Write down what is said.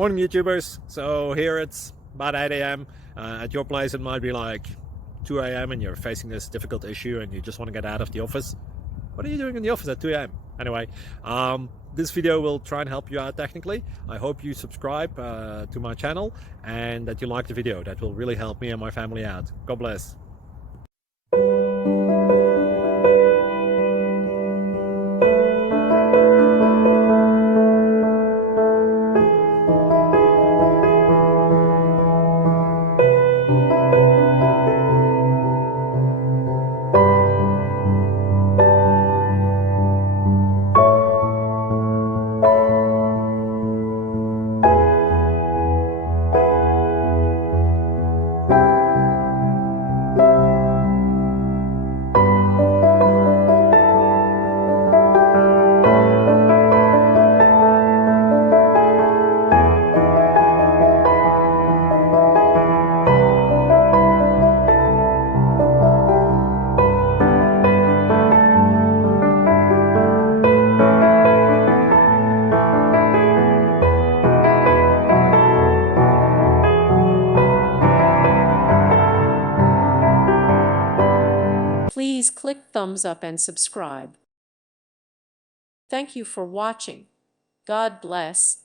Morning YouTubers. So here it's about 8 a.m. At your place it might be like 2 a.m. and you're facing this difficult issue and you just want to get out of the office. What are you doing in the office at 2 a.m.? Anyway, this video will try and help you out technically. I hope you subscribe to my channel and that you like the video. That will really help me and my family out. God bless. Please click thumbs up and subscribe. Thank you for watching. God bless.